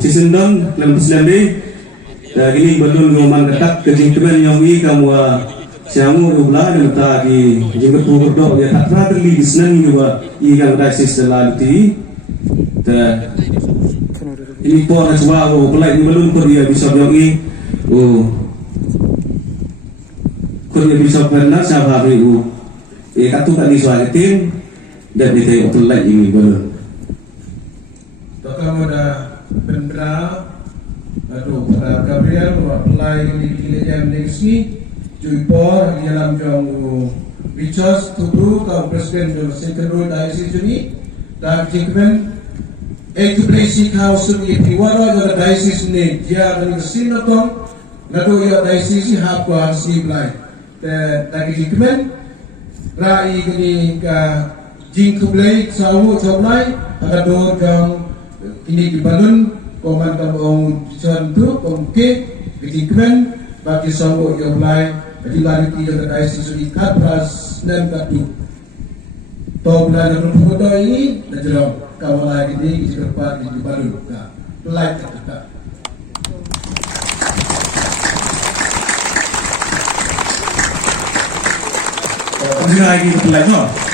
cisendong dalam Islam gini belum ngoman ketak kejingkemen yang i kamu siamu ublah dan tadi jenggot pukul ya tak pernah terlihat senang juga i kamu diocese dalaliti ini pun coba pelai belum dia bisa yang i dia bisa pernah sahabat ibu katu tak disuaitin dan ditengok pelai ini belum kamu ada bendera pada Gabriel apply di kilian negeri Juipor di dalam jong Richards Tubu kaum presiden jong second diocese ini dan jingmen ekspresi house ni piwara jong diocese ni dia dan sinatong nado ya diocese hab ko si blai dan jingmen rai ini ka jingkublai sawu sablai ada dor jong ini di balun koman tabong santu komke kejingkmen bagi sanggup yang mulai di lari tiga kedai sisudi kapras dan katu tau benar berfoto ini dan jerom kawan lagi ini di depan di balun like kata lagi like